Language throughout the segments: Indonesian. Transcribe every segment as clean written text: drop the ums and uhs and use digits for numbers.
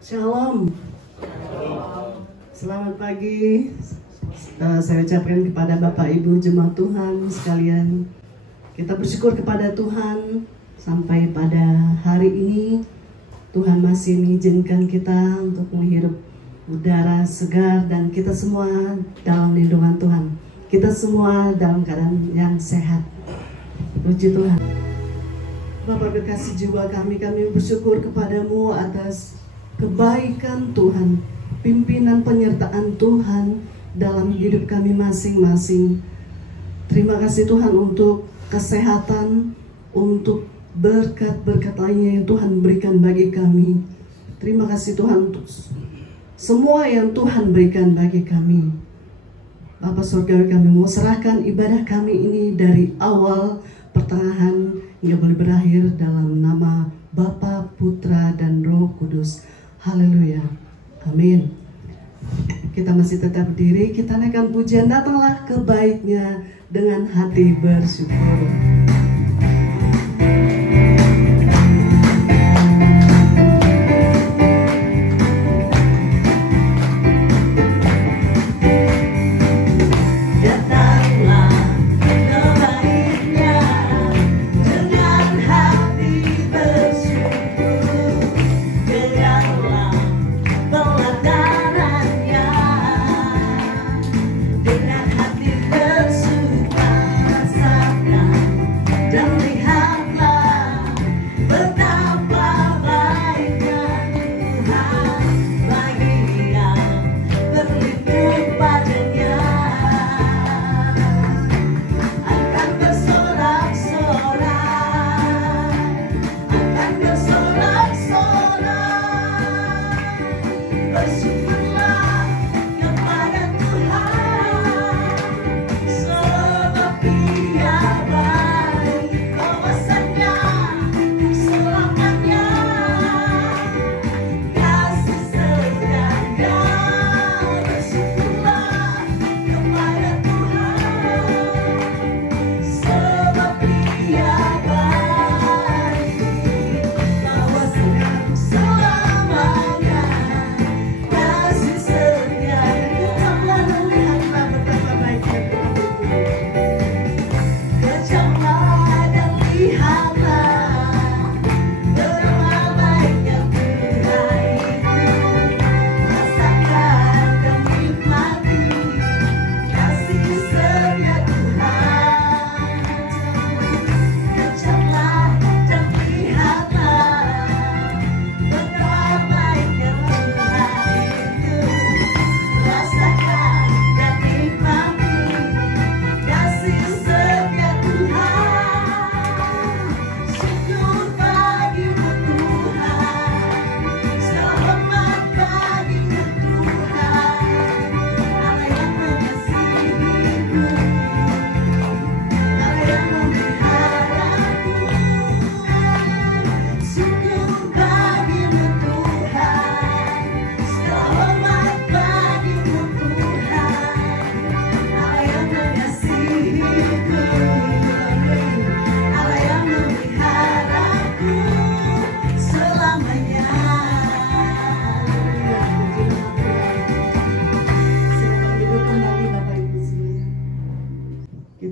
Shalom. Selamat pagi. Saya ucapkan kepada Bapak Ibu jemaat Tuhan sekalian. Kita bersyukur kepada Tuhan sampai pada hari ini Tuhan masih mengizinkan kita untuk menghirup udara segar dan kita semua dalam lindungan Tuhan. Kita semua dalam keadaan yang sehat. Puji Tuhan. Bapak berkasih jiwa kami bersyukur kepadamu atas kebaikan Tuhan, pimpinan penyertaan Tuhan dalam hidup kami masing-masing. Terima kasih Tuhan untuk kesehatan, untuk berkat-berkat lainnya yang Tuhan berikan bagi kami. Terima kasih Tuhan untuk semua yang Tuhan berikan bagi kami. Bapa Surgawi, kami mau serahkan ibadah kami ini dari awal, pertengahan, hingga boleh berakhir dalam nama Bapa, Putra, dan Roh Kudus. Haleluya. Amin. Kita masih tetap berdiri, kita naikkan pujian, datanglah ke baiknya dengan hati bersyukur.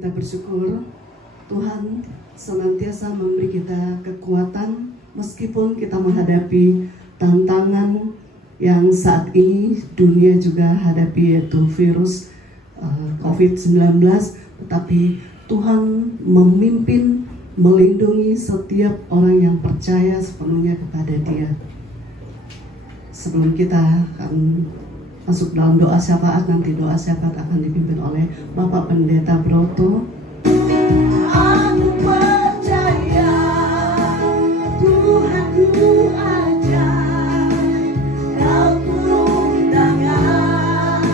Bersyukur Tuhan senantiasa memberi kita kekuatan meskipun kita menghadapi tantangan yang saat ini dunia juga hadapi, yaitu virus COVID-19. Tetapi Tuhan memimpin, melindungi setiap orang yang percaya sepenuhnya kepada Dia. Sebelum kita akan masuk dalam doa syafaat, nanti doa syafaat akan dipimpin oleh Bapak Pendeta Broto. Aku percaya Tuhan ku ajaib, Kau turun tangan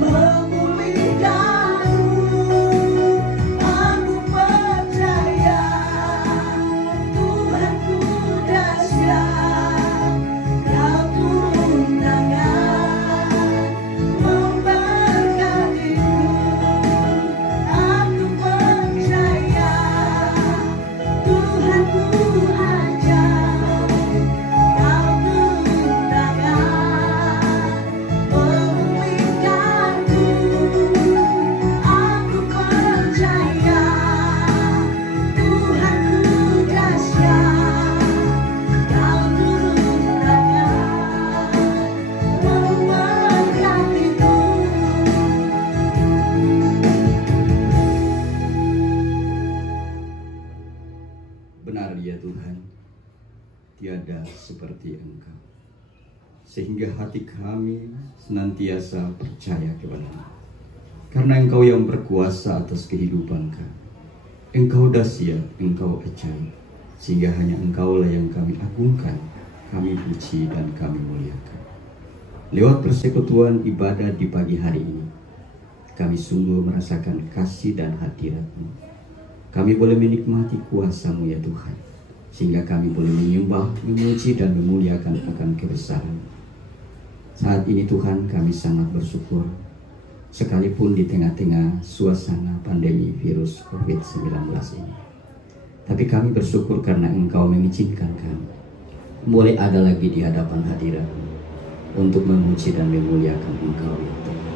memulihkanku. Aku percaya Tuhan ku dahsyat, Kau turun tangan memberkatiku. Aku percaya Benar ya Tuhan, tiada seperti Engkau, sehingga hati kami senantiasa percaya kepada-Mu. Karena Engkau yang berkuasa atas kehidupan kami. Engkau dahsyat, Engkau ajaib, sehingga hanya Engkaulah yang kami agungkan, kami puji dan kami muliakan. Lewat persekutuan ibadah di pagi hari ini, kami sungguh merasakan kasih dan hadirat-Mu. Kami boleh menikmati kuasa-Mu ya Tuhan, sehingga kami boleh menyembah, memuji dan memuliakan akan kebesaran. Saat ini Tuhan, kami sangat bersyukur, sekalipun di tengah-tengah suasana pandemi virus COVID-19 ini. Tapi kami bersyukur karena Engkau mengizinkan kami boleh ada lagi di hadapan hadirat-Mu untuk memuji dan memuliakan Engkau ya Tuhan.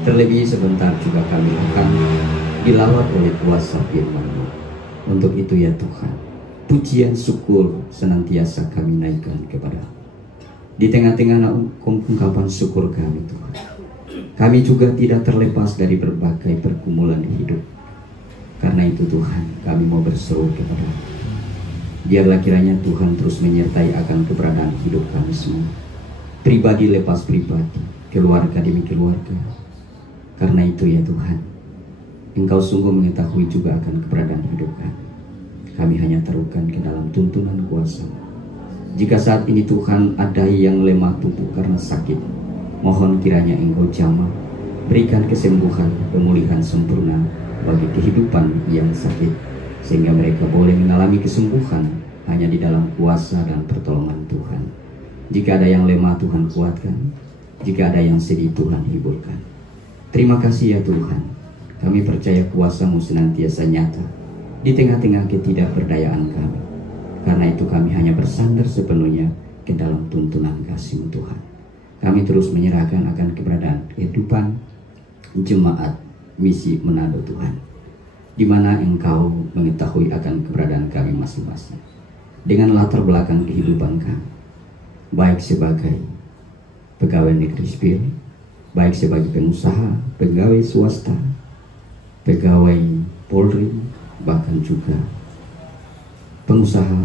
Terlebih sebentar juga kami akan dilawat oleh kuasa firman-Mu. Untuk itu ya Tuhan, pujian syukur senantiasa kami naikkan kepada-Mu. Di tengah-tengah ungkapan syukur kami Tuhan, kami juga tidak terlepas dari berbagai pergumulan hidup. Karena itu Tuhan, kami mau berseru kepada-Mu. Biarlah kiranya Tuhan terus menyertai akan keberadaan hidup kami semua, pribadi lepas pribadi, keluarga demi keluarga. Karena itu ya Tuhan, Engkau sungguh mengetahui juga akan keberadaan hidup kami. Kami hanya taruhkan ke dalam tuntunan kuasa-Mu. Jika saat ini Tuhan ada yang lemah tubuh karena sakit, mohon kiranya Engkau jamah, berikan kesembuhan, pemulihan sempurna bagi kehidupan yang sakit, sehingga mereka boleh mengalami kesembuhan hanya di dalam kuasa dan pertolongan Tuhan. Jika ada yang lemah, Tuhan kuatkan. Jika ada yang sedih, Tuhan hiburkan. Terima kasih ya Tuhan. Kami percaya kuasa-Mu senantiasa nyata di tengah-tengah ketidakberdayaan kami. Karena itu kami hanya bersandar sepenuhnya ke dalam tuntunan kasih-Mu Tuhan. Kami terus menyerahkan akan keberadaan kehidupan jemaat misi Manado Tuhan, di mana Engkau mengetahui akan keberadaan kami masing-masing dengan latar belakang kehidupan kami, baik sebagai pegawai negeri sipil, baik sebagai pengusaha, pegawai swasta, pegawai Polri, bahkan juga pengusaha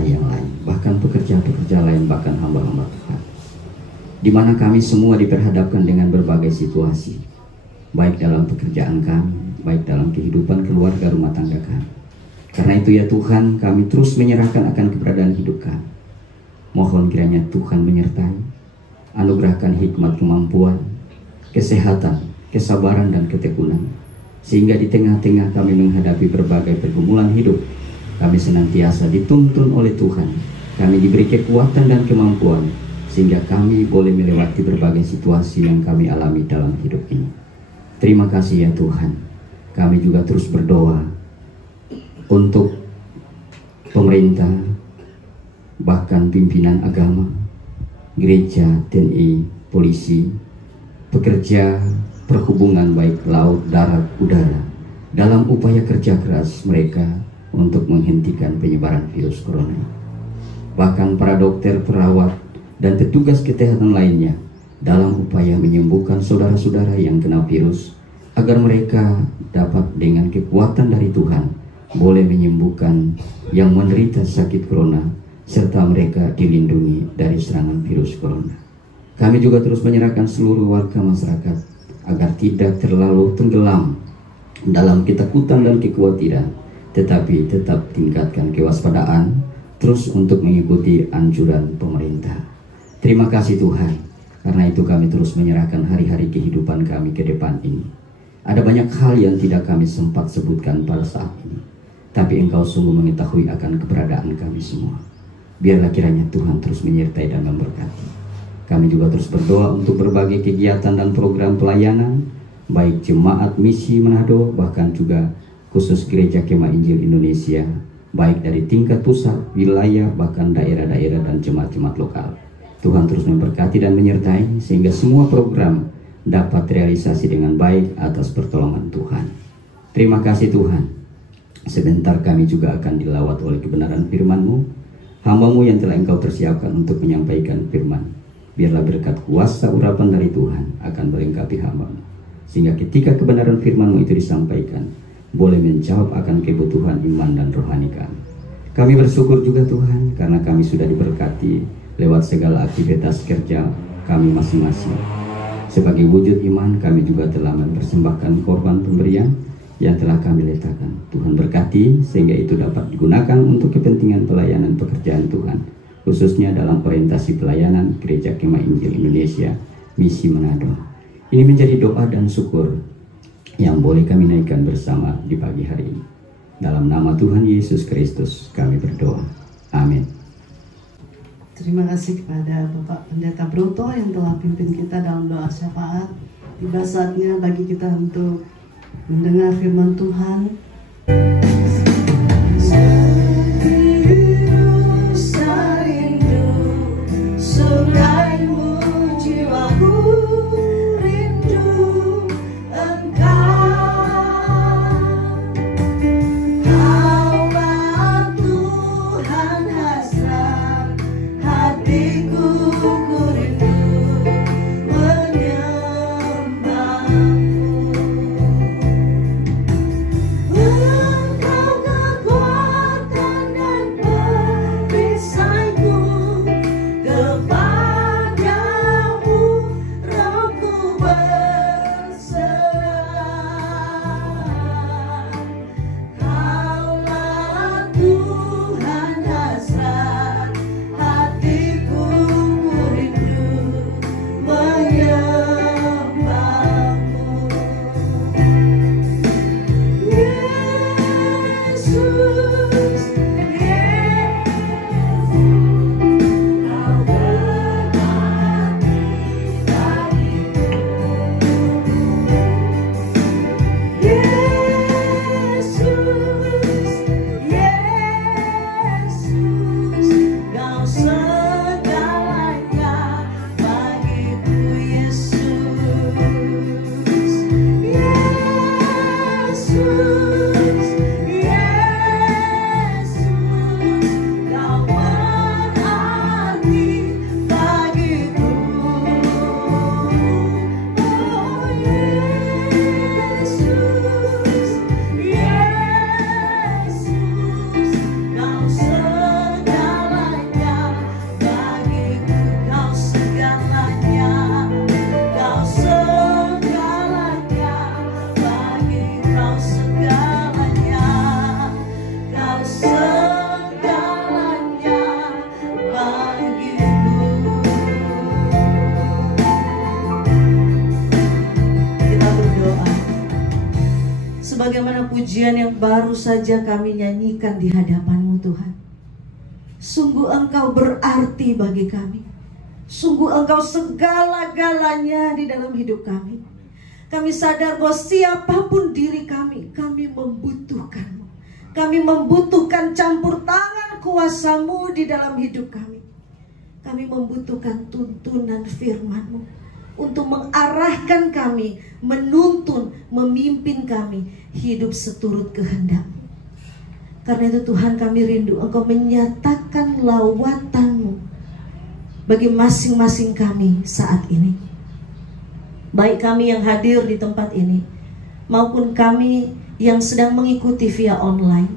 yang lain, bahkan pekerja-pekerja lain, bahkan hamba-hamba Tuhan, di mana kami semua diperhadapkan dengan berbagai situasi, baik dalam pekerjaan kami, baik dalam kehidupan keluarga rumah tangga kami. Karena itu ya Tuhan, kami terus menyerahkan akan keberadaan hidup kami. Mohon kiranya Tuhan menyertai, anugerahkan hikmat kemampuan, kesehatan, kesabaran dan ketekunan, sehingga di tengah-tengah kami menghadapi berbagai pergumulan hidup, kami senantiasa dituntun oleh Tuhan. Kami diberi kekuatan dan kemampuan, sehingga kami boleh melewati berbagai situasi yang kami alami dalam hidup ini. Terima kasih ya Tuhan. Kami juga terus berdoa untuk pemerintah, bahkan pimpinan agama, gereja, TNI, polisi, pekerja perhubungan baik laut, darat, udara, dalam upaya kerja keras mereka untuk menghentikan penyebaran virus corona. Bahkan para dokter, perawat, dan petugas kesehatan lainnya dalam upaya menyembuhkan saudara-saudara yang kena virus, agar mereka dapat dengan kekuatan dari Tuhan boleh menyembuhkan yang menderita sakit corona, serta mereka dilindungi dari serangan virus corona. Kami juga terus menyerahkan seluruh warga masyarakat agar tidak terlalu tenggelam dalam ketakutan dan kekhawatiran, tetapi tetap tingkatkan kewaspadaan terus untuk mengikuti anjuran pemerintah. Terima kasih Tuhan, karena itu kami terus menyerahkan hari-hari kehidupan kami ke depan ini. Ada banyak hal yang tidak kami sempat sebutkan pada saat ini, tapi Engkau sungguh mengetahui akan keberadaan kami semua. Biarlah kiranya Tuhan terus menyertai dan memberkati. Kami juga terus berdoa untuk berbagai kegiatan dan program pelayanan, baik jemaat misi Manado, bahkan juga khusus Gereja Kemah Injil Indonesia, baik dari tingkat pusat, wilayah, bahkan daerah-daerah dan jemaat-jemaat lokal. Tuhan terus memberkati dan menyertai, sehingga semua program dapat realisasi dengan baik atas pertolongan Tuhan. Terima kasih Tuhan. Sebentar kami juga akan dilawat oleh kebenaran firman-Mu, hamba-Mu yang telah Engkau persiapkan untuk menyampaikan firman. Biarlah berkat kuasa urapan dari Tuhan akan melengkapi hamba-Mu, sehingga ketika kebenaran firman-Mu itu disampaikan, boleh menjawab akan kebutuhan iman dan rohani kami. Kami bersyukur juga Tuhan karena kami sudah diberkati lewat segala aktivitas kerja kami masing-masing. Sebagai wujud iman, kami juga telah mempersembahkan korban pemberian yang telah kami letakkan. Tuhan berkati sehingga itu dapat digunakan untuk kepentingan pelayanan pekerjaan Tuhan, khususnya dalam orientasi pelayanan Gereja Kemah Injil Indonesia Misi Manado. Ini menjadi doa dan syukur yang boleh kami naikkan bersama di pagi hari ini. Dalam nama Tuhan Yesus Kristus kami berdoa. Amin. Terima kasih kepada Bapak Pendeta Broto yang telah pimpin kita dalam doa syafaat. Tiba saatnya bagi kita untuk mendengar firman Tuhan. Sebagaimana pujian yang baru saja kami nyanyikan di hadapan-Mu Tuhan. Sungguh Engkau berarti bagi kami. Sungguh Engkau segala-galanya di dalam hidup kami. Kami sadar bahwa siapapun diri kami membutuhkan-Mu. Kami membutuhkan campur tangan kuasa-Mu di dalam hidup kami. Kami membutuhkan tuntunan firman-Mu untuk mengarahkan kami, menuntun, memimpin kami hidup seturut kehendak-Mu. Karena itu Tuhan, kami rindu Engkau menyatakan lawatan-Mu bagi masing-masing kami saat ini. Baik kami yang hadir di tempat ini maupun kami yang sedang mengikuti via online.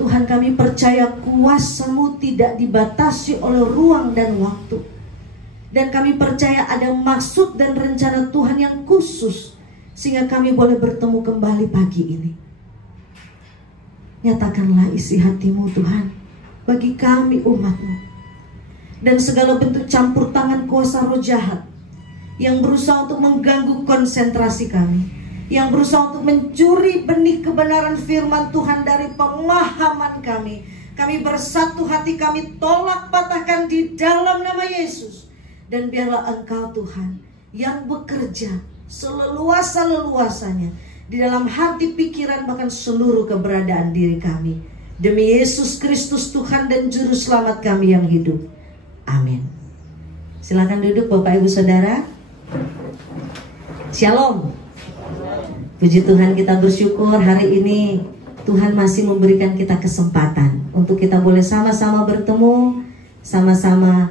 Tuhan, kami percaya kuasa-Mu tidak dibatasi oleh ruang dan waktu. Dan kami percaya ada maksud dan rencana Tuhan yang khusus sehingga kami boleh bertemu kembali pagi ini. Nyatakanlah isi hati-Mu Tuhan bagi kami umat-Mu. Dan segala bentuk campur tangan kuasa roh jahat yang berusaha untuk mengganggu konsentrasi kami, yang berusaha untuk mencuri benih kebenaran firman Tuhan dari pemahaman kami, kami bersatu hati, kami tolak patahkan di dalam nama Yesus. Dan biarlah Engkau Tuhan yang bekerja seleluasa-leluasanya di dalam hati, pikiran, bahkan seluruh keberadaan diri kami. Demi Yesus Kristus Tuhan dan Juru Selamat kami yang hidup. Amin. Silakan duduk Bapak Ibu Saudara. Shalom. Puji Tuhan, kita bersyukur hari ini Tuhan masih memberikan kita kesempatan untuk kita boleh sama-sama bertemu, sama-sama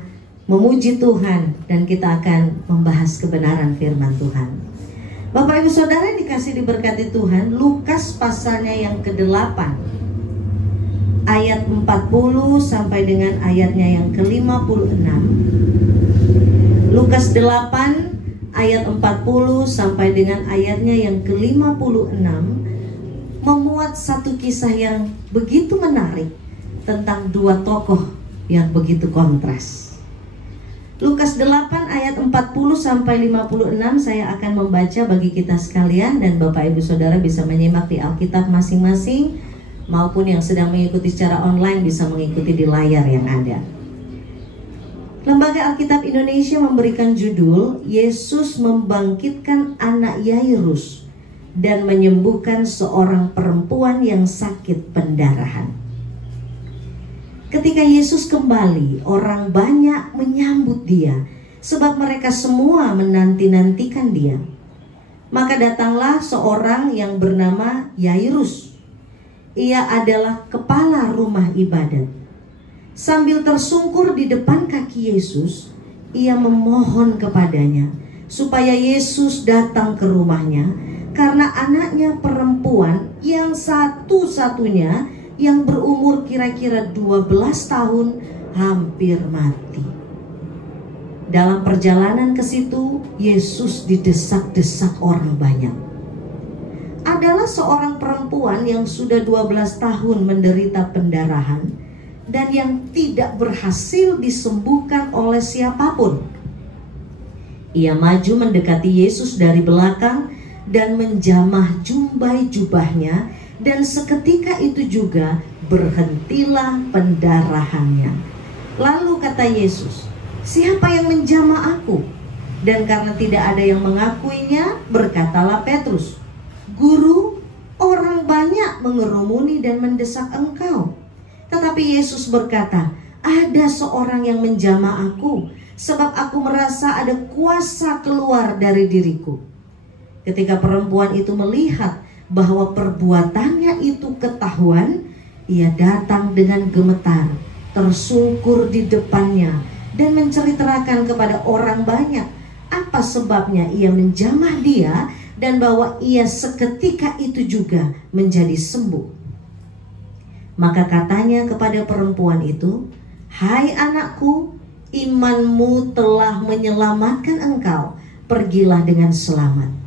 memuji Tuhan, dan kita akan membahas kebenaran firman Tuhan. Bapak Ibu Saudara yang dikasih diberkati Tuhan, Lukas pasalnya yang ke-8 ayat 40 sampai dengan ayatnya yang ke-56. Lukas 8 ayat 40 sampai dengan ayatnya yang ke-56 memuat satu kisah yang begitu menarik tentang dua tokoh yang begitu kontras. Lukas 8 ayat 40 sampai 56 saya akan membaca bagi kita sekalian, dan Bapak Ibu Saudara bisa menyimak di Alkitab masing-masing, maupun yang sedang mengikuti secara online bisa mengikuti di layar yang ada. Lembaga Alkitab Indonesia memberikan judul Yesus membangkitkan anak Yairus dan menyembuhkan seorang perempuan yang sakit pendarahan. Ketika Yesus kembali, orang banyak menyambut dia, sebab mereka semua menanti-nantikan dia. Maka datanglah seorang yang bernama Yairus. Ia adalah kepala rumah ibadat. Sambil tersungkur di depan kaki Yesus, ia memohon kepadanya supaya Yesus datang ke rumahnya, karena anaknya perempuan yang satu-satunya yang berumur kira-kira 12 tahun hampir mati. Dalam perjalanan ke situ, Yesus didesak-desak orang banyak. Adalah seorang perempuan yang sudah 12 tahun menderita pendarahan dan yang tidak berhasil disembuhkan oleh siapapun. Ia maju mendekati Yesus dari belakang dan menjamah jumbai jubahnya, dan seketika itu juga berhentilah pendarahannya. Lalu kata Yesus, "Siapa yang menjamah aku?" Dan karena tidak ada yang mengakuinya, berkatalah Petrus, "Guru, orang banyak mengerumuni dan mendesak engkau." Tetapi Yesus berkata, "Ada seorang yang menjamah aku, sebab aku merasa ada kuasa keluar dari diriku." Ketika perempuan itu melihat bahwa perbuatannya itu ketahuan, ia datang dengan gemetar, tersungkur di depannya, dan menceritakan kepada orang banyak apa sebabnya ia menjamah dia, dan bahwa ia seketika itu juga menjadi sembuh. Maka katanya kepada perempuan itu, "Hai anakku, imanmu telah menyelamatkan engkau, pergilah dengan selamat."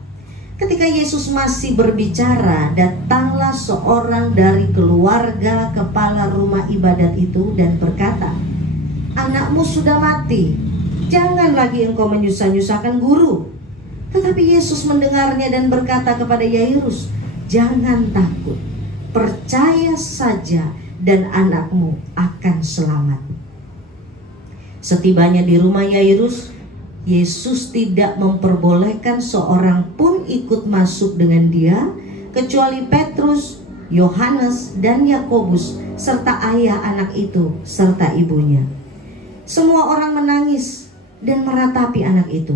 Ketika Yesus masih berbicara, datanglah seorang dari keluarga kepala rumah ibadat itu dan berkata, "Anakmu sudah mati, jangan lagi engkau menyusah-nyusahkan guru." Tetapi Yesus mendengarnya dan berkata kepada Yairus, "Jangan takut, percaya saja dan anakmu akan selamat." Setibanya di rumah Yairus, Yesus tidak memperbolehkan seorang pun ikut masuk dengan dia, kecuali Petrus, Yohanes, dan Yakobus, serta ayah anak itu, serta ibunya. Semua orang menangis dan meratapi anak itu.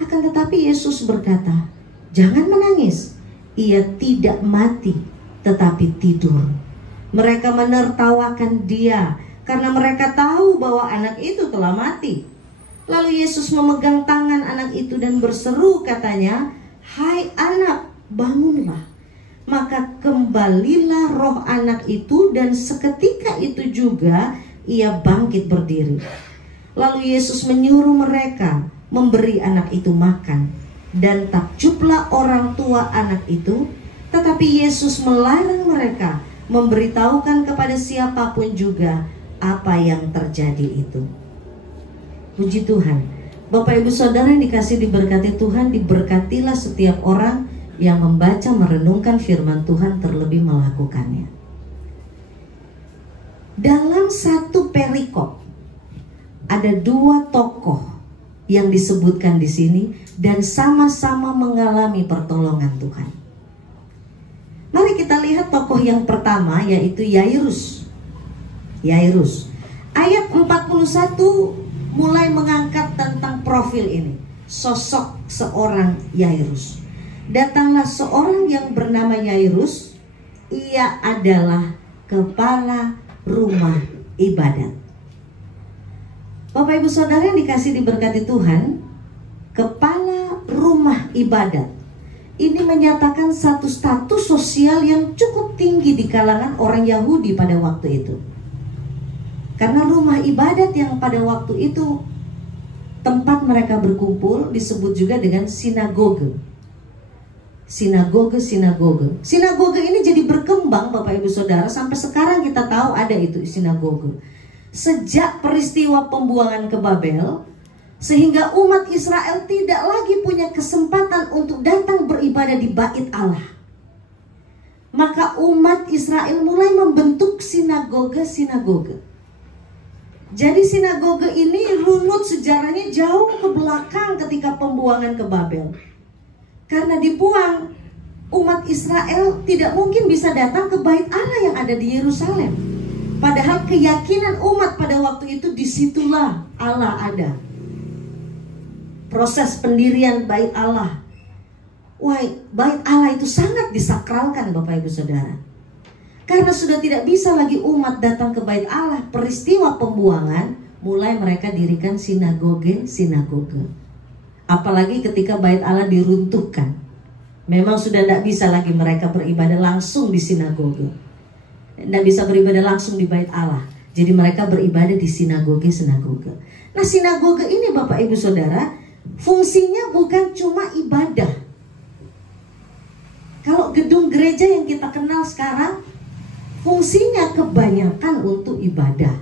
Akan tetapi Yesus berkata, "Jangan menangis, ia tidak mati, tetapi tidur." Mereka menertawakan dia, karena mereka tahu bahwa anak itu telah mati. Lalu Yesus memegang tangan anak itu dan berseru, katanya, "Hai anak, bangunlah." Maka kembalilah roh anak itu, dan seketika itu juga ia bangkit berdiri. Lalu Yesus menyuruh mereka memberi anak itu makan, dan takjublah orang tua anak itu. Tetapi Yesus melarang mereka memberitahukan kepada siapapun juga apa yang terjadi itu. Puji Tuhan. Bapak Ibu Saudara yang dikasih diberkati Tuhan, diberkatilah setiap orang yang membaca merenungkan firman Tuhan, terlebih melakukannya. Dalam satu perikop ada dua tokoh yang disebutkan di sini dan sama-sama mengalami pertolongan Tuhan. Mari kita lihat tokoh yang pertama, yaitu Yairus. Yairus. Ayat 41 mulai mengangkat tentang profil ini, sosok seorang Yairus. Datanglah seorang yang bernama Yairus. Ia adalah kepala rumah ibadat. Bapak Ibu Saudara yang dikasih diberkati Tuhan, kepala rumah ibadat ini menyatakan satu status sosial yang cukup tinggi di kalangan orang Yahudi pada waktu itu. Karena rumah ibadat yang pada waktu itu tempat mereka berkumpul disebut juga dengan sinagoge. Sinagoge. Sinagoge ini jadi berkembang Bapak Ibu Saudara, sampai sekarang kita tahu ada itu sinagoge. Sejak peristiwa pembuangan ke Babel, sehingga umat Israel tidak lagi punya kesempatan untuk datang beribadah di bait Allah. Maka umat Israel mulai membentuk sinagoge. Jadi sinagoge ini runut sejarahnya jauh ke belakang ketika pembuangan ke Babel. Karena dibuang, umat Israel tidak mungkin bisa datang ke bait Allah yang ada di Yerusalem. Padahal keyakinan umat pada waktu itu disitulah Allah ada. Proses pendirian bait Allah. Wah, bait Allah itu sangat disakralkan Bapak Ibu Saudara. Karena sudah tidak bisa lagi umat datang ke bait Allah, peristiwa pembuangan, mulai mereka dirikan sinagoge. Apalagi ketika bait Allah diruntuhkan. Memang sudah tidak bisa lagi mereka beribadah langsung di sinagoge. Tidak bisa beribadah langsung di bait Allah. Jadi mereka beribadah di sinagoge. Nah, sinagoge ini Bapak Ibu Saudara, fungsinya bukan cuma ibadah. Kalau gedung gereja yang kita kenal sekarang, fungsinya kebanyakan untuk ibadah.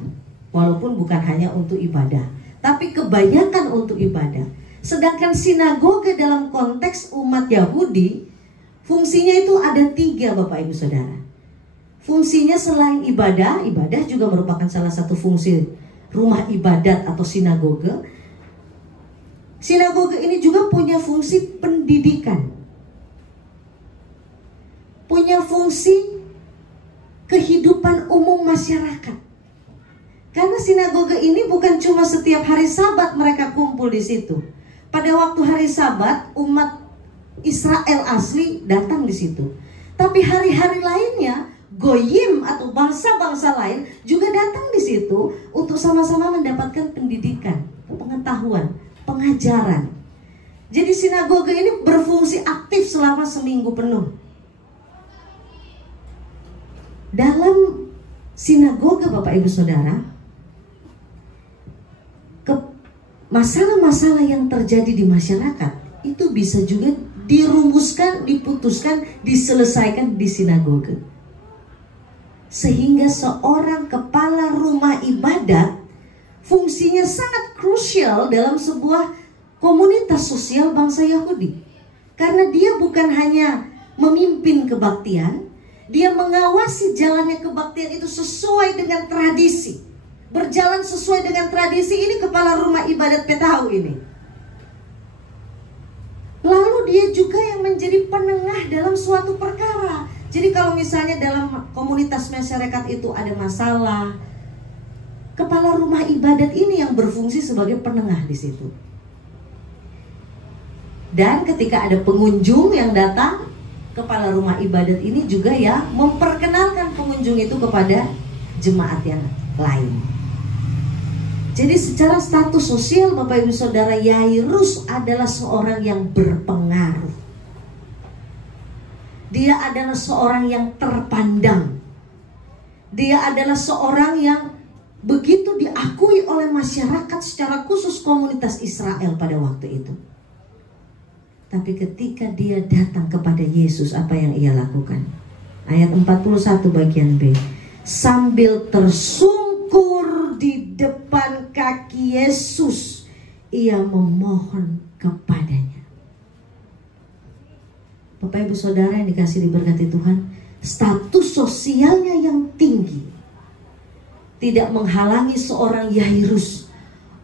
Walaupun bukan hanya untuk ibadah, tapi kebanyakan untuk ibadah. Sedangkan sinagoge dalam konteks umat Yahudi, fungsinya itu ada 3 Bapak Ibu Saudara. Fungsinya selain ibadah juga merupakan salah satu fungsi rumah ibadat atau sinagoge. Sinagoge ini juga punya fungsi pendidikan. Punya fungsi kehidupan umum masyarakat. Karena sinagoge ini bukan cuma setiap hari Sabat mereka kumpul di situ. Pada waktu hari Sabat, umat Israel asli datang di situ. Tapi hari-hari lainnya, Goyim atau bangsa-bangsa lain juga datang di situ untuk sama-sama mendapatkan pendidikan, pengetahuan, pengajaran. Jadi sinagoge ini berfungsi aktif selama seminggu penuh. Dalam sinagoge Bapak Ibu Saudara, masalah-masalah yang terjadi di masyarakat itu bisa juga dirumuskan, diputuskan, diselesaikan di sinagoge. Sehingga seorang kepala rumah ibadat fungsinya sangat krusial dalam sebuah komunitas sosial bangsa Yahudi. Karena dia bukan hanya memimpin kebaktian, dia mengawasi jalannya kebaktian itu sesuai dengan tradisi. Berjalan sesuai dengan tradisi, ini kepala rumah ibadat Petahu ini. Lalu dia juga yang menjadi penengah dalam suatu perkara. Jadi kalau misalnya dalam komunitas masyarakat itu ada masalah, kepala rumah ibadat ini yang berfungsi sebagai penengah di situ. Dan ketika ada pengunjung yang datang, kepala rumah ibadat ini juga ya memperkenalkan pengunjung itu kepada jemaat yang lain. Jadi secara status sosial Bapak Ibu Saudara, Yairus adalah seorang yang berpengaruh. Dia adalah seorang yang terpandang. Dia adalah seorang yang begitu diakui oleh masyarakat, secara khusus komunitas Israel pada waktu itu. Tapi ketika dia datang kepada Yesus, apa yang ia lakukan? Ayat 41 bagian B. Sambil tersungkur di depan kaki Yesus, ia memohon kepadanya. Bapak Ibu Saudara yang dikasih diberkati Tuhan, status sosialnya yang tinggi tidak menghalangi seorang Yairus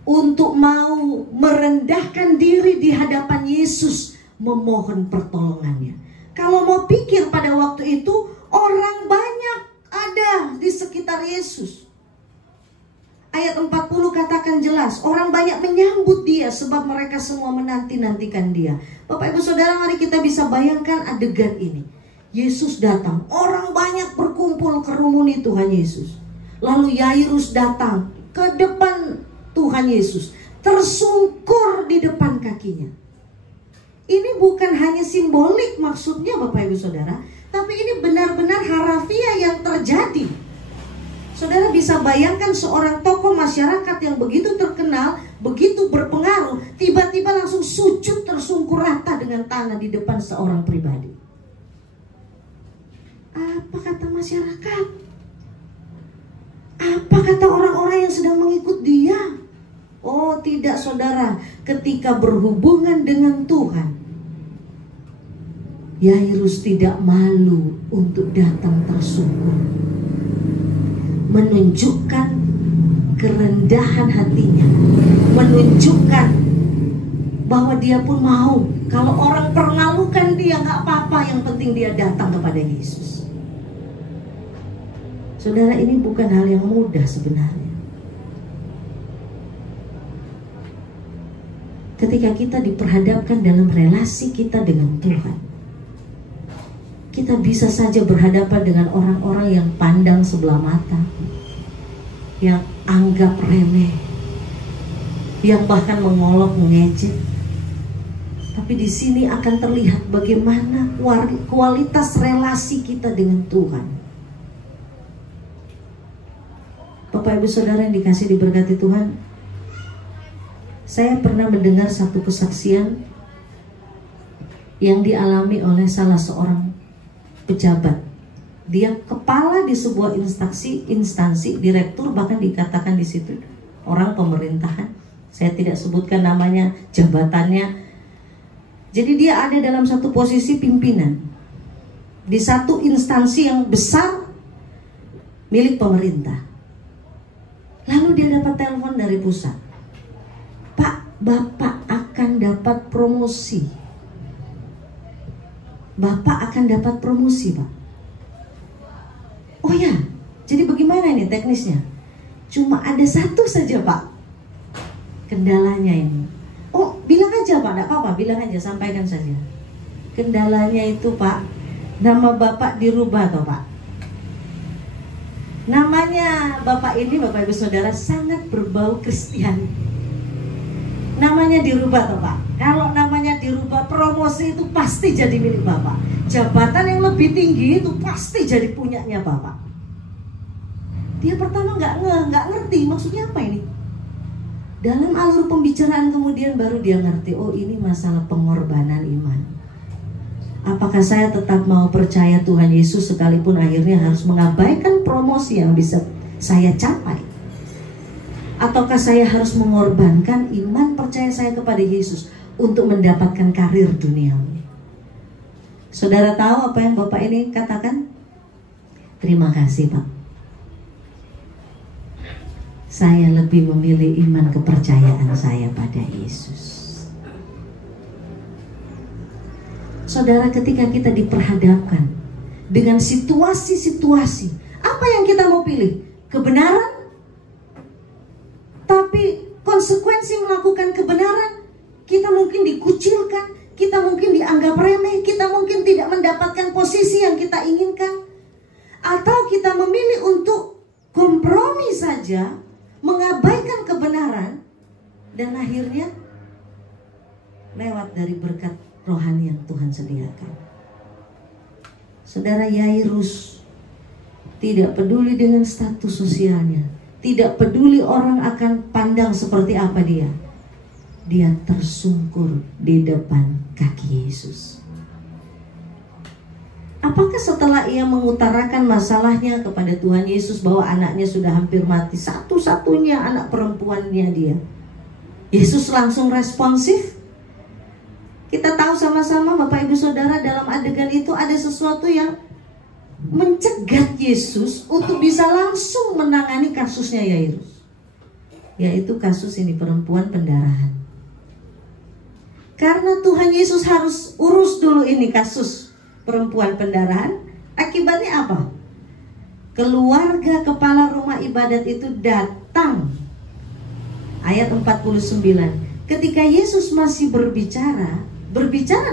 untuk mau merendahkan diri di hadapan Yesus, memohon pertolongannya. Kalau mau pikir pada waktu itu orang banyak ada di sekitar Yesus. Ayat 40 katakan jelas, orang banyak menyambut dia sebab mereka semua menanti-nantikan dia. Bapak Ibu Saudara, mari kita bisa bayangkan adegan ini. Yesus datang, orang banyak berkumpul kerumuni Tuhan Yesus. Lalu Yairus datang ke depan Tuhan Yesus, tersungkur di depan kakinya. Ini bukan hanya simbolik maksudnya Bapak Ibu Saudara, tapi ini benar-benar harafiah yang terjadi. Saudara bisa bayangkan seorang tokoh masyarakat yang begitu terkenal, begitu berpengaruh, tiba-tiba langsung sujud tersungkur rata dengan tanah di depan seorang pribadi. Apa kata masyarakat? Apa kata orang-orang yang sedang mengikut dia? Oh tidak saudara, ketika berhubungan dengan Tuhan, Yairus tidak malu untuk datang tersungkur, menunjukkan kerendahan hatinya, menunjukkan bahwa dia pun mau. Kalau orang permalukan dia, gak apa-apa, yang penting dia datang kepada Yesus. Saudara, ini bukan hal yang mudah sebenarnya. Ketika kita diperhadapkan dalam relasi kita dengan Tuhan, kita bisa saja berhadapan dengan orang-orang yang pandang sebelah mata, yang anggap remeh, yang bahkan mengolok mengejek. Tapi di sini akan terlihat bagaimana kualitas relasi kita dengan Tuhan. Bapak Ibu Saudara yang dikasih diberkati Tuhan, saya pernah mendengar satu kesaksian yang dialami oleh salah seorang pejabat. Dia kepala di sebuah instansi, direktur, bahkan dikatakan di situ orang pemerintahan. Saya tidak sebutkan namanya, jabatannya. Jadi dia ada dalam satu posisi pimpinan di satu instansi yang besar milik pemerintah. Lalu dia dapat telepon dari pusat, Pak, Bapak akan dapat promosi. Bapak akan dapat promosi, Pak. Oh ya, jadi bagaimana ini teknisnya? Cuma ada satu saja, Pak, kendalanya ini. Oh, bilang aja Pak, tidak apa-apa, bilang aja, sampaikan saja. Kendalanya itu Pak, nama Bapak dirubah toh Pak. Namanya Bapak ini, Bapak Ibu Saudara, sangat berbau Kristiani. Namanya dirubah toh Pak. Kalau namanya dirubah, promosi itu pasti jadi milik Bapak. Jabatan yang lebih tinggi itu pasti jadi punyanya Bapak. Dia pertama nggak ngerti maksudnya apa ini. Dalam alur pembicaraan kemudian baru dia ngerti, oh ini masalah pengorbanan iman. Apakah saya tetap mau percaya Tuhan Yesus sekalipun akhirnya harus mengabaikan promosi yang bisa saya capai? Ataukah saya harus mengorbankan iman percaya saya kepada Yesus untuk mendapatkan karir duniawi? Saudara tahu apa yang Bapak ini katakan? Terima kasih Pak, saya lebih memilih iman kepercayaan saya pada Yesus. Saudara, ketika kita diperhadapkan dengan situasi-situasi, apa yang kita mau pilih? Kebenaran? Tapi konsekuensi melakukan kebenaran, kita mungkin dikucilkan, kita mungkin dianggap remeh, kita mungkin tidak mendapatkan posisi yang kita inginkan. Atau kita memilih untuk kompromi saja, mengabaikan kebenaran, dan akhirnya lewat dari berkat rohani yang Tuhan sediakan. Saudara, Yairus tidak peduli dengan status sosialnya, tidak peduli orang akan pandang seperti apa dia. Dia tersungkur di depan kaki Yesus. Apakah setelah ia mengutarakan masalahnya kepada Tuhan Yesus bahwa anaknya sudah hampir mati, satu-satunya anak perempuannya dia, Yesus langsung responsif? Kita tahu sama-sama Bapak Ibu Saudara, dalam adegan itu ada sesuatu yang mencegat Yesus untuk bisa langsung menangani kasusnya Yairus, yaitu kasus ini, perempuan pendarahan. Karena Tuhan Yesus harus urus dulu ini kasus perempuan pendarahan, akibatnya apa? Keluarga kepala rumah ibadat itu datang. Ayat 49. Ketika Yesus masih berbicara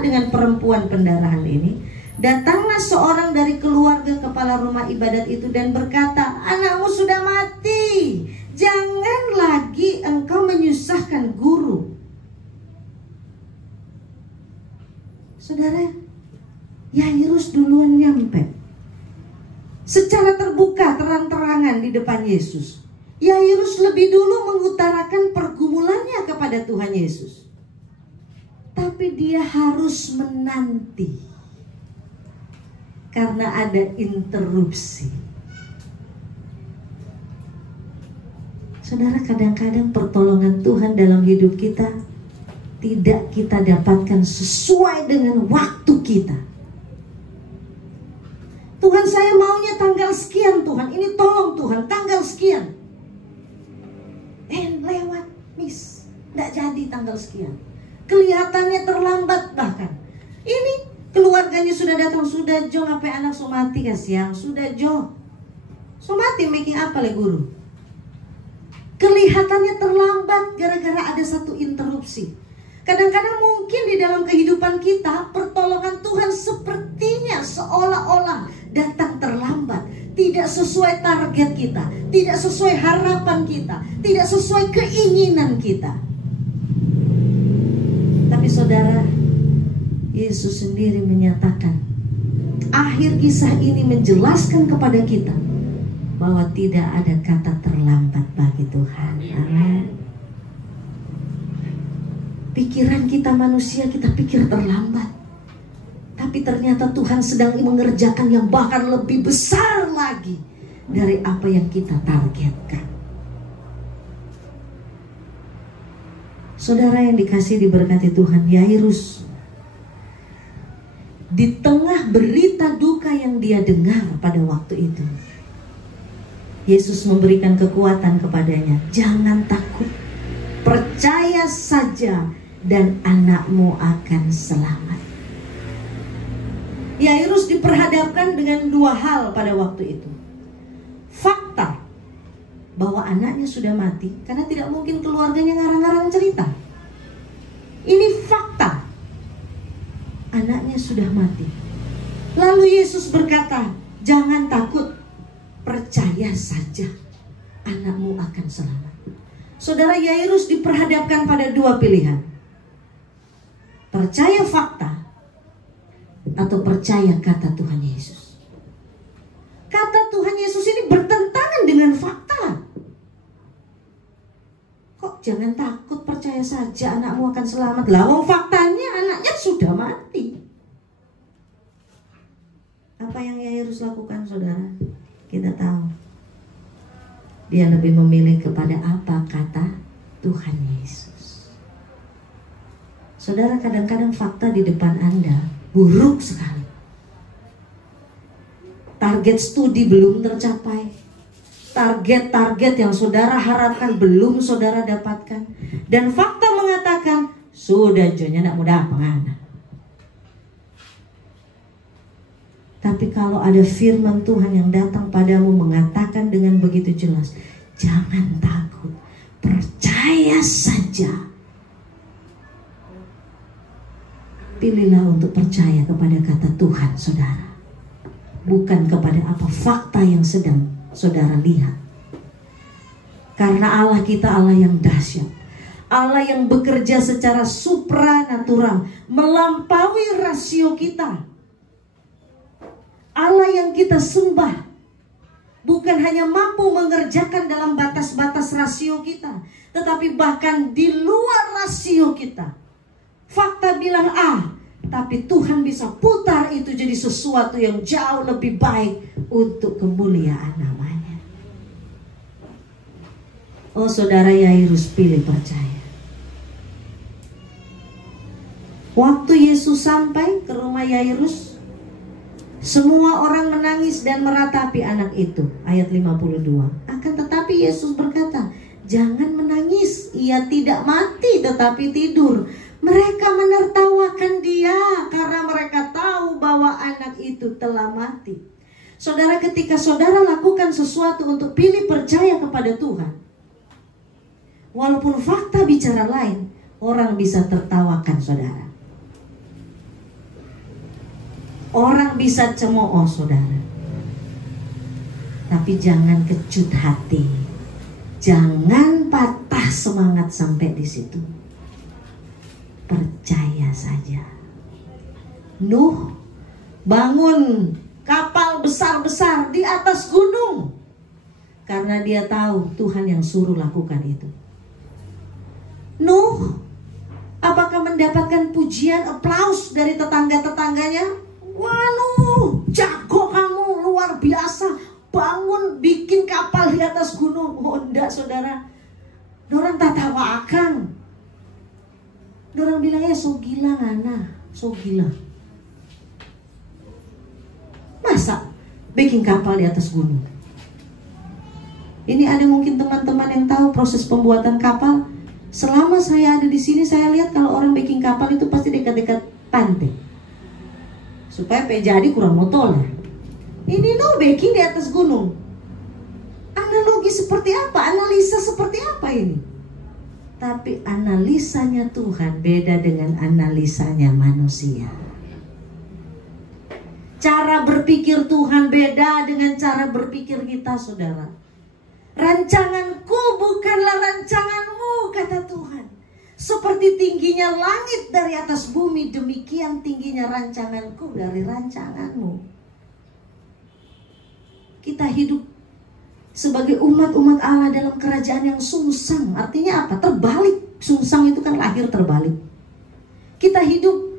dengan perempuan pendarahan ini, datanglah seorang dari keluarga kepala rumah ibadat itu dan berkata, anakmu sudah mati, jangan lagi engkau menyusahkan guru. Yesus. Yairus lebih dulu mengutarakan pergumulannya kepada Tuhan Yesus. Tapi dia harus menanti. Karena ada interupsi. Saudara, kadang-kadang pertolongan Tuhan dalam hidup kita tidak kita dapatkan sesuai dengan waktu kita. Tuhan, saya maunya tanggal sekian Tuhan. Ini tolong Tuhan, tanggal sekian. Lewat, miss. Nggak jadi tanggal sekian. Kelihatannya terlambat bahkan. Ini keluarganya sudah datang. Sudah Jo, ngapain anak somati kasihan. Sudah Jo. Somati making apa le guru? Kelihatannya terlambat gara-gara ada satu interupsi. Kadang-kadang mungkin di dalam kehidupan kita pertolongan Tuhan sepertinya seolah-olah datang terlambat, tidak sesuai target kita, tidak sesuai harapan kita, tidak sesuai keinginan kita. Tapi saudara, Yesus sendiri menyatakan, akhir kisah ini menjelaskan kepada kita bahwa tidak ada kata terlambat bagi Tuhan. Amin. Pikiran kita manusia, kita pikir terlambat. Tapi ternyata Tuhan sedang mengerjakan yang bahkan lebih besar lagi dari apa yang kita targetkan. Saudara yang dikasihi diberkati Tuhan, Yairus di tengah berita duka yang dia dengar pada waktu itu, Yesus memberikan kekuatan kepadanya. Jangan takut, percaya saja dan anakmu akan selamat. Yairus diperhadapkan dengan dua hal pada waktu itu. Fakta bahwa anaknya sudah mati, karena tidak mungkin keluarganya ngarang-ngarang cerita. Ini fakta, anaknya sudah mati. Lalu Yesus berkata, jangan takut, percaya saja, anakmu akan selamat. Saudara, Yairus diperhadapkan pada dua pilihan. Percaya fakta atau percaya kata Tuhan Yesus. Kata Tuhan Yesus ini bertentangan dengan fakta. Kok jangan takut, percaya saja anakmu akan selamat. Lawang faktanya anaknya sudah mati. Apa yang Yairus lakukan, saudara? Kita tahu. Dia lebih memilih kepada apa kata Tuhan Yesus. Saudara, kadang-kadang fakta di depan Anda buruk sekali. Target studi belum tercapai. Target-target yang saudara harapkan belum saudara dapatkan. Dan fakta mengatakan, sudah jonya nak mudah pengana. Tapi kalau ada firman Tuhan yang datang padamu mengatakan dengan begitu jelas, jangan takut, percaya saja. Pilihlah untuk percaya kepada kata Tuhan, saudara. Bukan kepada apa fakta yang sedang saudara lihat. Karena Allah kita Allah yang dahsyat. Allah yang bekerja secara supranatural, melampaui rasio kita. Allah yang kita sembah bukan hanya mampu mengerjakan dalam batas-batas rasio kita, tetapi bahkan di luar rasio kita. Fakta bilang A, tapi Tuhan bisa putar itu jadi sesuatu yang jauh lebih baik untuk kemuliaan namanya. Oh saudara, Yairus pilih percaya. Waktu Yesus sampai ke rumah Yairus, semua orang menangis dan meratapi anak itu. Ayat 52. Akan tetapi Yesus berkata, jangan menangis, ia tidak mati tetapi tidur. Mereka menertawakan dia karena mereka tahu bahwa anak itu telah mati. Saudara, ketika saudara lakukan sesuatu untuk pilih percaya kepada Tuhan, walaupun fakta bicara lain, orang bisa tertawakan saudara. Orang bisa cemooh saudara. Tapi jangan kecut hati. Jangan patah semangat sampai di situ. Percaya saja. Nuh bangun kapal besar-besar di atas gunung. karena dia tahu Tuhan yang suruh lakukan itu. Nuh, apakah mendapatkan pujian, aplaus dari tetangga-tetangganya? Wah Nuh, jago kamu, luar biasa, bangun bikin kapal di atas gunung. Oh enggak saudara, dorang tak tawa akang. Dorang bilangnya so gila ngana, so gila. Masa bikin kapal di atas gunung? Ini ada mungkin teman-teman yang tahu proses pembuatan kapal. Selama saya ada di sini, saya lihat kalau orang bikin kapal itu pasti dekat-dekat pantai, supaya jadi kurang motor. Ini no baking di atas gunung. Analogi seperti apa? Analisa seperti apa ini? Tapi analisanya Tuhan beda dengan analisanya manusia. Cara berpikir Tuhan beda dengan cara berpikir kita, saudara. Rancanganku bukanlah rancanganmu, kata Tuhan. Seperti tingginya langit dari atas bumi, demikian tingginya rancanganku dari rancanganmu. Kita hidup sebagai umat-umat Allah dalam kerajaan yang sungsang. Artinya apa? Terbalik. Sungsang itu kan lahir terbalik. Kita hidup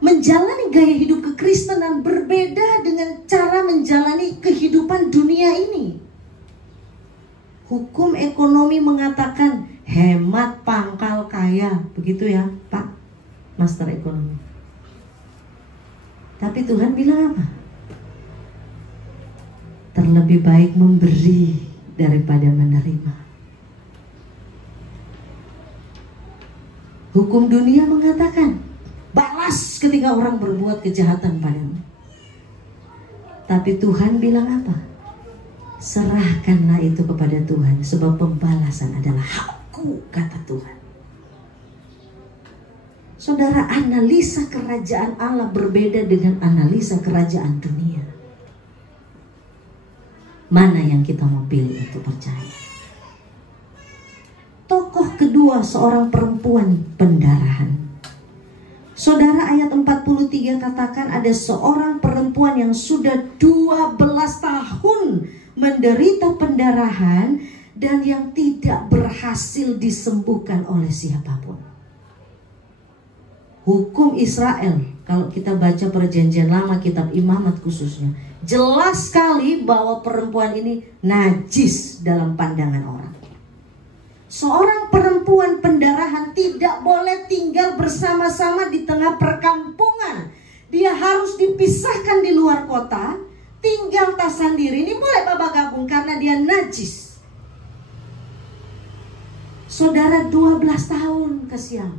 menjalani gaya hidup kekristenan berbeda dengan cara menjalani kehidupan dunia ini. Hukum ekonomi mengatakan hemat pangkal kaya, begitu ya Pak Master Ekonomi. Tapi Tuhan bilang apa? Terlebih baik memberi daripada menerima. Hukum dunia mengatakan balas ketika orang berbuat kejahatan padamu. Tapi Tuhan bilang apa? Serahkanlah itu kepada Tuhan, sebab pembalasan adalah hakku, kata Tuhan. Saudara, analisa kerajaan Allah berbeda dengan analisa kerajaan dunia. Mana yang kita mau pilih untuk percaya? Tokoh kedua, seorang perempuan pendarahan. Saudara, ayat 43 katakan ada seorang perempuan yang sudah 12 tahun menderita pendarahan dan yang tidak berhasil disembuhkan oleh siapapun. Hukum Israel, kalau kita baca perjanjian lama, kitab Imamat khususnya, jelas sekali bahwa perempuan ini najis dalam pandangan orang. Seorang perempuan pendarahan tidak boleh tinggal bersama-sama di tengah perkampungan. Dia harus dipisahkan di luar kota, tinggal tas sendiri. Ini boleh Bapak gabung karena dia najis. Saudara, 12 tahun kesial.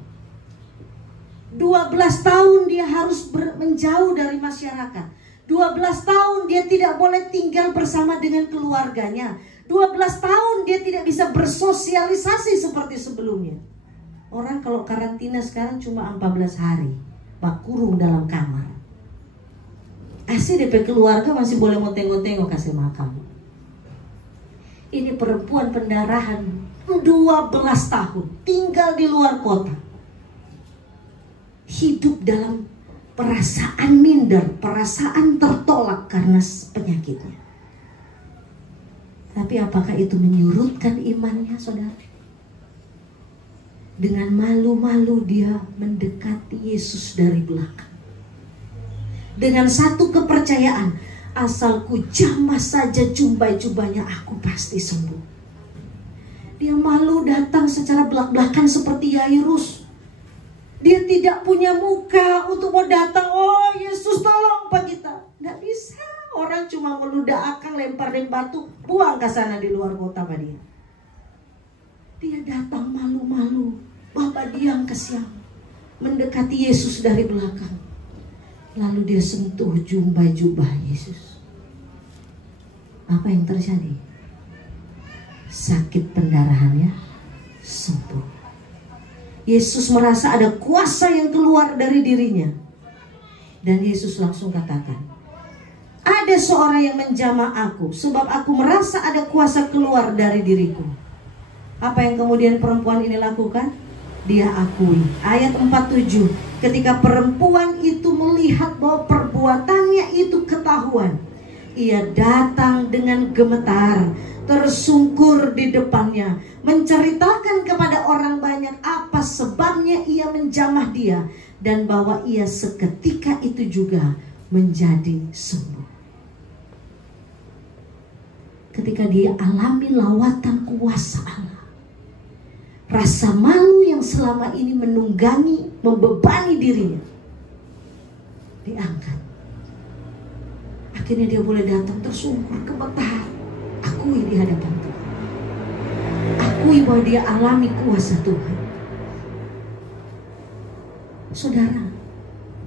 12 tahun dia harus menjauh dari masyarakat. 12 tahun dia tidak boleh tinggal bersama dengan keluarganya. 12 tahun dia tidak bisa bersosialisasi seperti sebelumnya. Orang kalau karantina sekarang cuma 14 hari, Pak, kurung dalam kamar. Asli DP keluarga masih boleh mau tengok-tengok kasih makan. Ini perempuan pendarahan 12 tahun tinggal di luar kota. Hidup dalam perasaan minder, perasaan tertolak karena penyakitnya. Tapi apakah itu menyurutkan imannya, saudara? Dengan malu-malu dia mendekati Yesus dari belakang. Dengan satu kepercayaan, asalku jamah saja jubah-jubahnya, aku pasti sembuh. Dia malu datang secara belak-belakan seperti Yairus. Dia tidak punya muka untuk mau datang, oh Yesus tolong Pak kita. Nggak bisa, orang cuma meludah akang, lempar-lempar batu, buang ke sana di luar kota Pak dia. Dia datang malu-malu, Bapak diam kesiang, mendekati Yesus dari belakang. Lalu dia sentuh jubah Yesus. Apa yang terjadi? Sakit pendarahannya sembuh. Yesus merasa ada kuasa yang keluar dari dirinya. Dan Yesus langsung katakan, ada seorang yang menjamah aku, sebab aku merasa ada kuasa keluar dari diriku. Apa yang kemudian perempuan ini lakukan? Dia akui. Ayat 47, ketika perempuan itu melihat bahwa perbuatannya itu ketahuan, ia datang dengan gemetar, tersungkur di depannya, menceritakan kepada orang banyak apa sebabnya ia menjamah dia, dan bahwa ia seketika itu juga menjadi sembuh. Ketika dia alami lawatan kuasa Allah, rasa malu yang selama ini menunggangi, membebani dirinya, diangkat. Akhirnya dia boleh datang tersungkur, gemetar, akui di hadapan Tuhan, akui bahwa dia alami kuasa Tuhan. Saudara,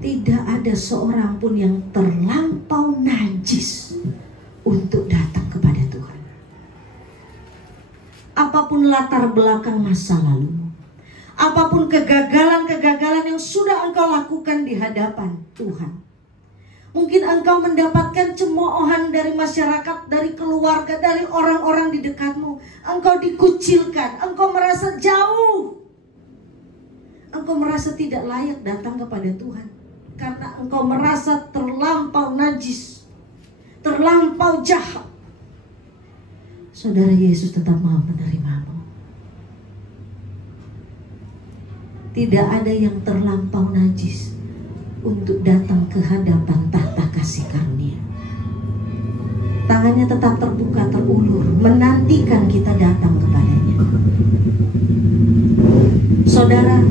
tidak ada seorang pun yang terlampau najis untuk datang kepada Tuhan. Apapun latar belakang masa lalu, apapun kegagalan-kegagalan yang sudah engkau lakukan di hadapan Tuhan. Mungkin engkau mendapatkan cemoohan dari masyarakat, dari keluarga, dari orang-orang di dekatmu. Engkau dikucilkan, engkau merasa jauh. Engkau merasa tidak layak datang kepada Tuhan. Karena engkau merasa terlampau najis, terlampau jahat. Saudara, Yesus tetap mau menerimamu. Tidak ada yang terlampau najis untuk datang ke hadapan tahta kasih karunia. Tangannya tetap terbuka, terulur, menantikan kita datang kepadanya. Saudara,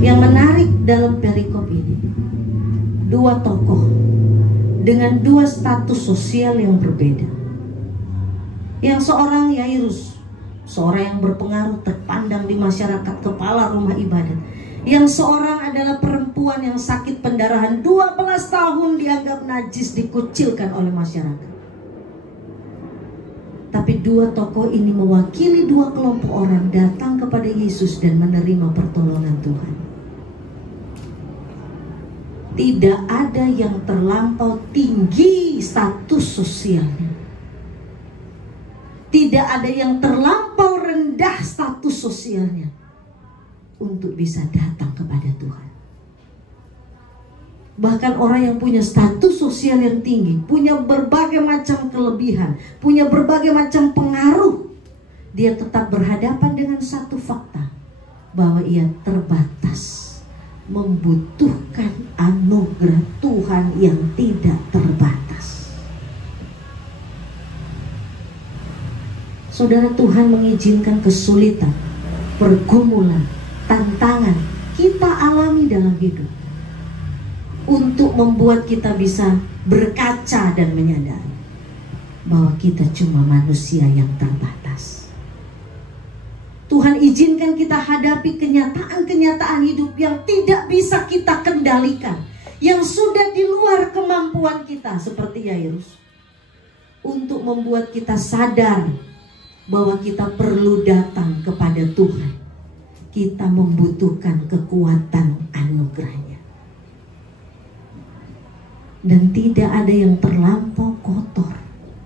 yang menarik dalam perikop ini, dua tokoh dengan dua status sosial yang berbeda. Yang seorang Yairus, seorang yang berpengaruh, terpandang di masyarakat, kepala rumah ibadat. Yang seorang adalah perempuan yang sakit pendarahan 12 tahun, dianggap najis, dikucilkan oleh masyarakat. Tapi dua tokoh ini mewakili dua kelompok orang datang kepada Yesus dan menerima pertolongan Tuhan. Tidak ada yang terlampau tinggi status sosialnya. Tidak ada yang terlampau rendah status sosialnya untuk bisa datang kepada Tuhan. Bahkan orang yang punya status sosial yang tinggi, punya berbagai macam kelebihan, punya berbagai macam pengaruh, dia tetap berhadapan dengan satu fakta, bahwa ia terbatas, membutuhkan anugerah Tuhan yang tidak terbatas. Saudara, Tuhan mengizinkan kesulitan, pergumulan, tantangan kita alami dalam hidup untuk membuat kita bisa berkaca dan menyadari bahwa kita cuma manusia yang terbatas. Tuhan izinkan kita hadapi kenyataan-kenyataan hidup yang tidak bisa kita kendalikan, yang sudah di luar kemampuan kita, seperti Yairus, untuk membuat kita sadar bahwa kita perlu datang kepada Tuhan. Kita membutuhkan kekuatan anugerahnya. Dan tidak ada yang terlampau kotor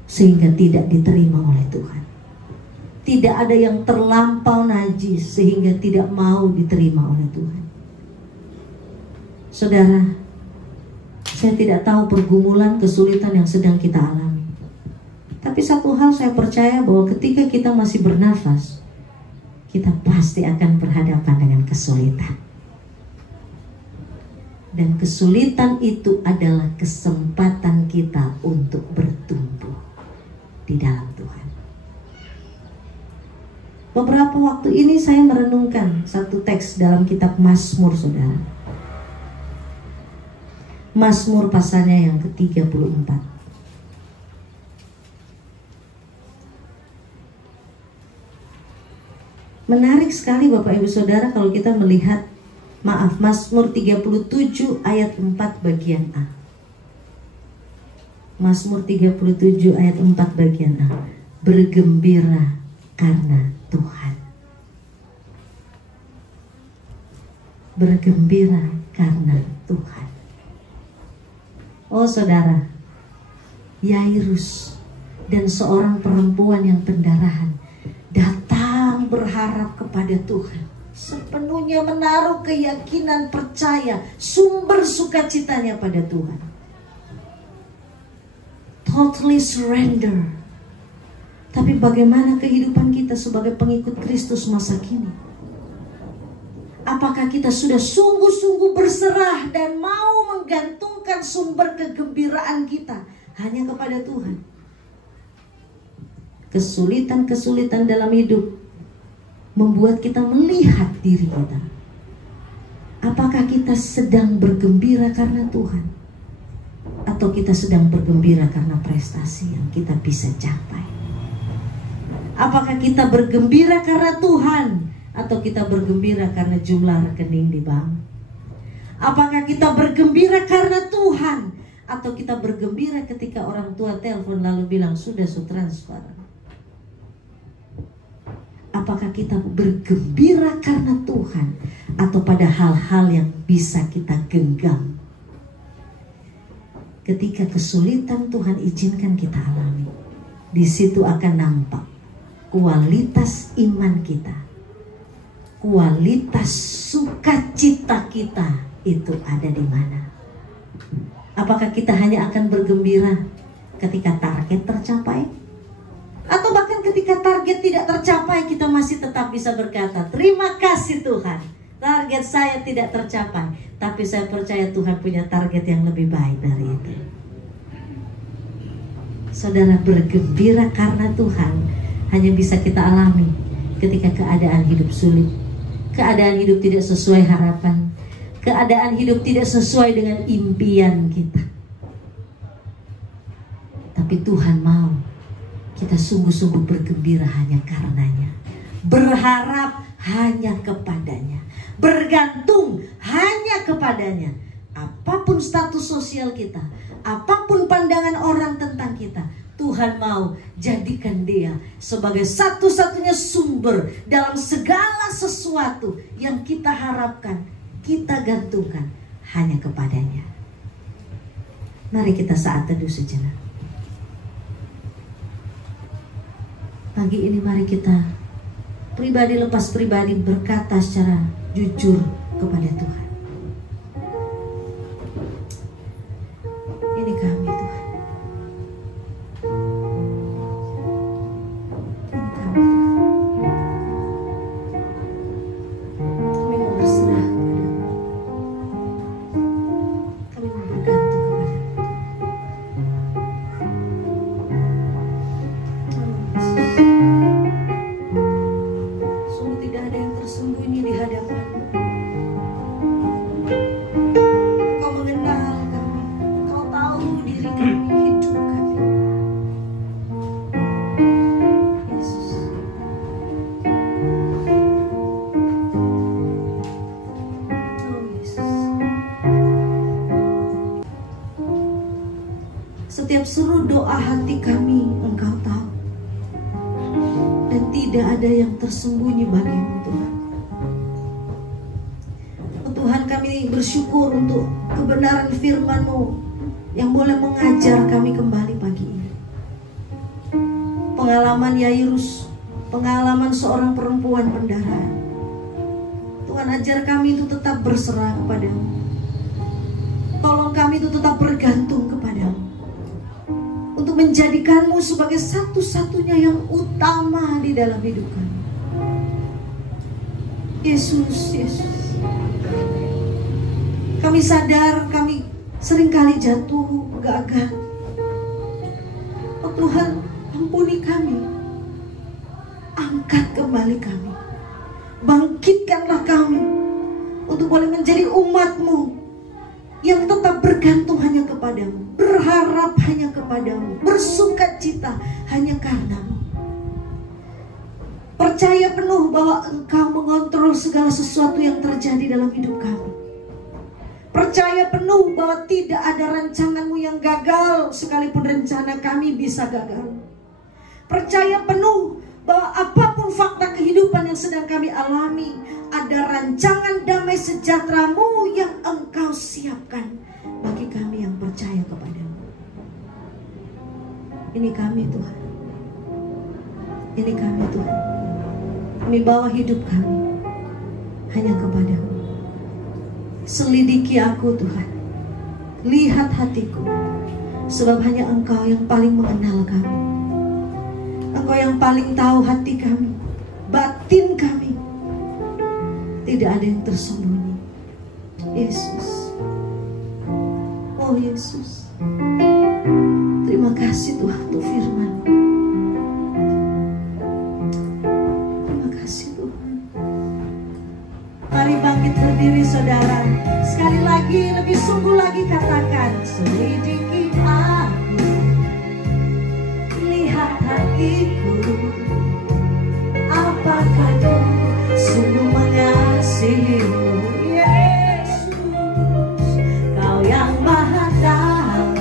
sehingga tidak diterima oleh Tuhan. Tidak ada yang terlampau najis sehingga tidak mau diterima oleh Tuhan. Saudara, saya tidak tahu pergumulan, kesulitan yang sedang kita alami. Tapi satu hal saya percaya, bahwa ketika kita masih bernafas, kita pasti akan berhadapan dengan kesulitan. Dan kesulitan itu adalah kesempatan kita untuk bertumbuh di dalam Tuhan. Beberapa waktu ini saya merenungkan satu teks dalam kitab Mazmur, saudara. Mazmur pasalnya yang ke-34. Menarik sekali Bapak Ibu Saudara kalau kita melihat, Mazmur 37 ayat 4 bagian A. Mazmur 37 ayat 4 bagian A. Bergembira karena Tuhan. Bergembira karena Tuhan. Oh saudara, Yairus dan seorang perempuan yang pendarahan datang berharap kepada Tuhan, sepenuhnya menaruh keyakinan, percaya, sumber sukacitanya pada Tuhan. totally surrender. Tapi bagaimana kehidupan kita sebagai pengikut Kristus masa kini? Apakah kita sudah sungguh-sungguh berserah dan mau menggantungkan sumber kegembiraan kita hanya kepada Tuhan? Kesulitan-kesulitan dalam hidup membuat kita melihat diri kita. Apakah kita sedang bergembira karena Tuhan? Atau kita sedang bergembira karena prestasi yang kita bisa capai? Apakah kita bergembira karena Tuhan? Atau kita bergembira karena jumlah rekening di bank? Apakah kita bergembira karena Tuhan? Atau kita bergembira ketika orang tua telepon lalu bilang sudah transfer? Apakah kita bergembira karena Tuhan? Atau pada hal-hal yang bisa kita genggam? Ketika kesulitan Tuhan izinkan kita alami, di situ akan nampak kualitas iman kita, kualitas sukacita kita itu ada di mana. Apakah kita hanya akan bergembira ketika target tercapai? Atau bahkan ketika target tidak tercapai kita masih tetap bisa berkata, terima kasih Tuhan, target saya tidak tercapai, tapi saya percaya Tuhan punya target yang lebih baik dari itu. Saudara, bergembira karena Tuhan hanya bisa kita alami ketika keadaan hidup sulit, keadaan hidup tidak sesuai harapan, keadaan hidup tidak sesuai dengan impian kita. Tapi Tuhan mau kita sungguh-sungguh bergembira hanya karenanya, berharap hanya kepadanya, bergantung hanya kepadanya. Apapun status sosial kita, apapun pandangan orang tentang kita, Tuhan mau jadikan dia sebagai satu-satunya sumber dalam segala sesuatu yang kita harapkan, kita gantungkan hanya kepadanya. Mari kita saat teduh sejenak. Pagi ini mari kita pribadi lepas pribadi berkata secara jujur kepada Tuhan. Ini kami Tuhan. Setiap seru doa hati kami Engkau tahu, dan tidak ada yang tersembunyi bagimu Tuhan. Oh Tuhan, kami bersyukur untuk kebenaran firman-Mu yang boleh mengajar kami kembali pagi ini. Pengalaman Yairus, pengalaman seorang perempuan pendarahan, Tuhan ajar kami itu tetap berserah kepadamu. Tolong kami itu tetap bergantung kepadamu, untuk menjadikanmu sebagai satu-satunya yang utama di dalam hidup kami. Yesus, Yesus, kami sadar kami seringkali jatuh, gagal. Oh Tuhan, ampuni kami, angkat kembali kami, bangkitkanlah kami untuk boleh menjadi umat-Mu yang tetap bergantung hanya kepadamu, berharap hanya kepadamu, bersukacita hanya karenamu. Percaya penuh bahwa Engkau mengontrol segala sesuatu yang terjadi dalam hidup kami. Percaya penuh bahwa tidak ada rancangan-Mu yang gagal, sekalipun rencana kami bisa gagal. Percaya penuh bahwa apapun fakta kehidupan yang sedang kami alami, ada rancangan damai sejahtera-Mu yang Engkau siapkan bagi kami yang percaya kepadamu. Ini kami Tuhan, ini kami Tuhan. Kami bawa hidup kami hanya kepadamu. Selidiki aku Tuhan, lihat hatiku, Sebab hanya Engkau yang paling mengenal kami. Engkau yang paling tahu hati kami, batin kami. Tidak ada yang tersembunyi. Yesus, oh Yesus, terima kasih Tuhan untuk firman. Terima kasih Tuhan. Mari bangkit berdiri saudara. Sekali lagi, lebih sungguh lagi katakan, selidiki aku, lihat hatiku, apakah Kau sungguh mengasihimu. Yesus, Kau yang Maha tahu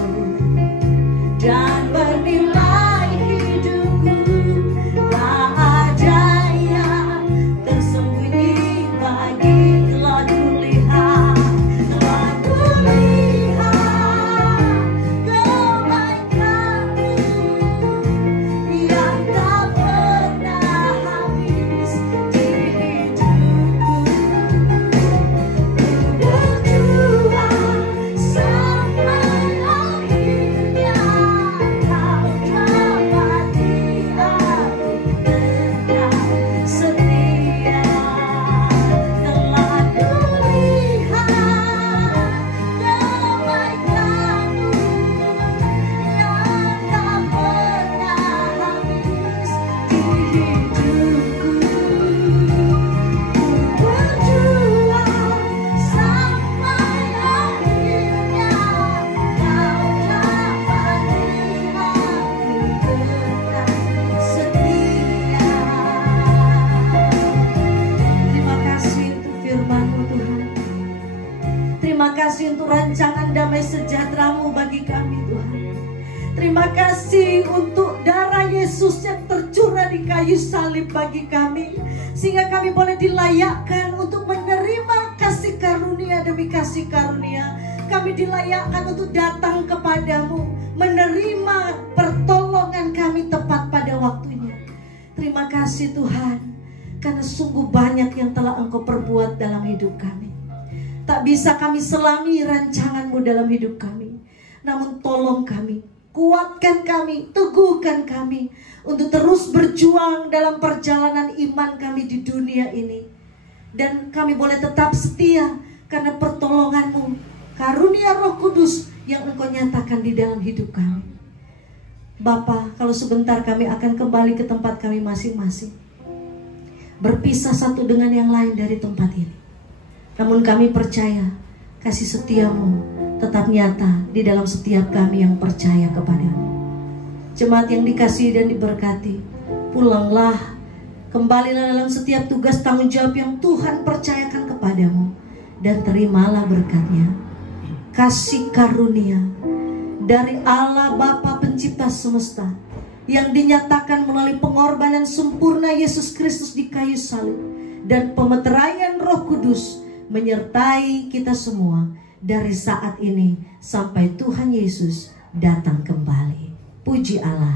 dan bernilai hidupku. Tak ada yang tersembunyi bagi telah kulihat. Telah kulihat kebaikan-Mu yang tak pernah habis di hidupku. Berjuang sampai akhirnya, Kau dapati aku tetap setia. Telah kulihat kebaikan-Mu yang tak pernah habis di hidupku. Berjuang sampai akhirnya, Kau dapati aku tetap setia. Terima kasih untuk firman-Mu Tuhan. Terima kasih untuk rancangan damai sejahtera-Mu bagi kami Tuhan. Terima kasih untuk darah Yesus yang tercurah di kayu salib bagi kami, sehingga kami boleh dilayakkan untuk menerima kasih karunia demi kasih karunia. Kami dilayakkan untuk datang kepadamu, menerima pertolongan kami tepat pada waktunya. Terima kasih Tuhan, karena sungguh banyak yang telah Engkau perbuat dalam hidup kami. Tak bisa kami selami rancangan-Mu dalam hidup kami. Namun tolong kami, kuatkan kami, teguhkan kami untuk terus berjuang dalam perjalanan iman kami di dunia ini. Dan kami boleh tetap setia karena pertolongan-Mu, karunia Roh Kudus yang Engkau nyatakan di dalam hidup kami. Bapa, kalau sebentar kami akan kembali ke tempat kami masing-masing, berpisah satu dengan yang lain dari tempat ini. Namun kami percaya kasih setia-Mu tetap nyata di dalam setiap kami yang percaya kepada-Mu. Jemaat yang dikasihi dan diberkati, pulanglah, kembalilah dalam setiap tugas tanggung jawab yang Tuhan percayakan kepadamu, dan terimalah berkatnya. Kasih karunia dari Allah Bapa Pencipta semesta yang dinyatakan melalui pengorbanan sempurna Yesus Kristus di kayu salib, dan pemeteraian Roh Kudus menyertai kita semua dari saat ini sampai Tuhan Yesus datang kembali. Puji Allah.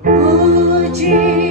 Puji